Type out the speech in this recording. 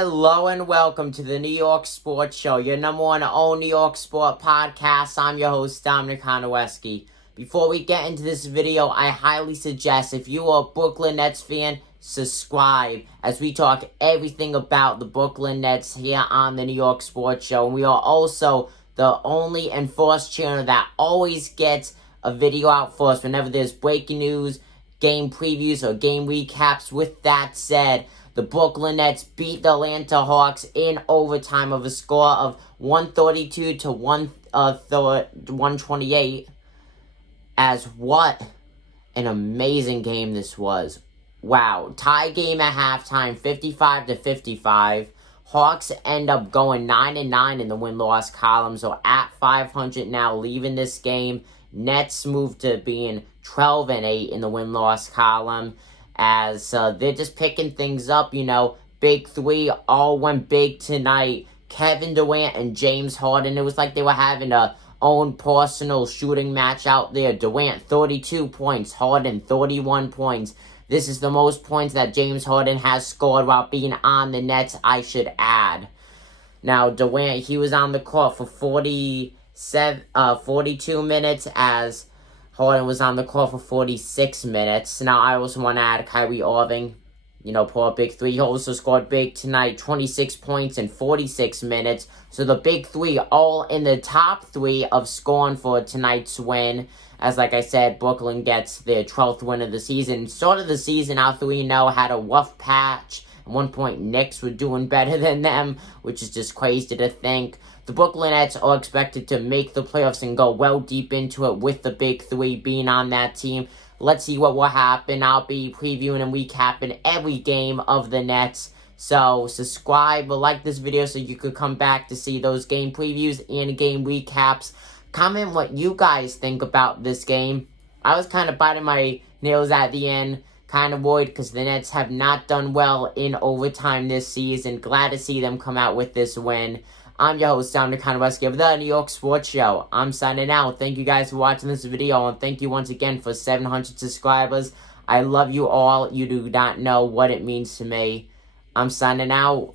Hello and welcome to the New York Sports Show, your number one and only New York sport podcast. I'm your host, Dominic Konowski. Before we get into this video, I highly suggest if you are a Brooklyn Nets fan, subscribe as we talk everything about the Brooklyn Nets here on the New York Sports Show. And we are also the only and first channel that always gets a video out for us whenever there's breaking news, game previews, or game recaps. With that said, the Brooklyn Nets beat the Atlanta Hawks in overtime of a score of 132 to 128. As what an amazing game this was. Wow. Tie game at halftime, 55 to 55. Hawks end up going 9-9 in the win-loss column, so at 500 now, leaving this game. Nets move to being 12-8 in the win-loss column, as they're just picking things up, Big three all went big tonight. Kevin Durant and James Harden, it was like they were having a own personal shooting match out there. Durant, 32 points. Harden, 31 points. This is the most points that James Harden has scored while being on the Nets, I should add. Now, Durant, he was on the court for 42 minutes, as Harden was on the court for 46 minutes. Now, I also want to add Kyrie Irving, poor big three. He also scored big tonight, 26 points in 46 minutes. So the big three all in the top three of scoring for tonight's win. As like I said, Brooklyn gets their 12th win of the season. Start of the season, our 3-0 had a rough patch. At one point, Knicks were doing better than them, which is just crazy to think. The Brooklyn Nets are expected to make the playoffs and go well deep into it with the big three being on that team. Let's see what will happen. I'll be previewing and recapping every game of the Nets. So subscribe or like this video so you could come back to see those game previews and game recaps. Comment what you guys think about this game. I was kind of biting my nails at the end. Kind of worried because the Nets have not done well in overtime this season. Glad to see them come out with this win. I'm your host, Dominic Konowski of the New York Sports Show. I'm signing out. Thank you guys for watching this video, and thank you once again for 700 subscribers. I love you all. You do not know what it means to me. I'm signing out.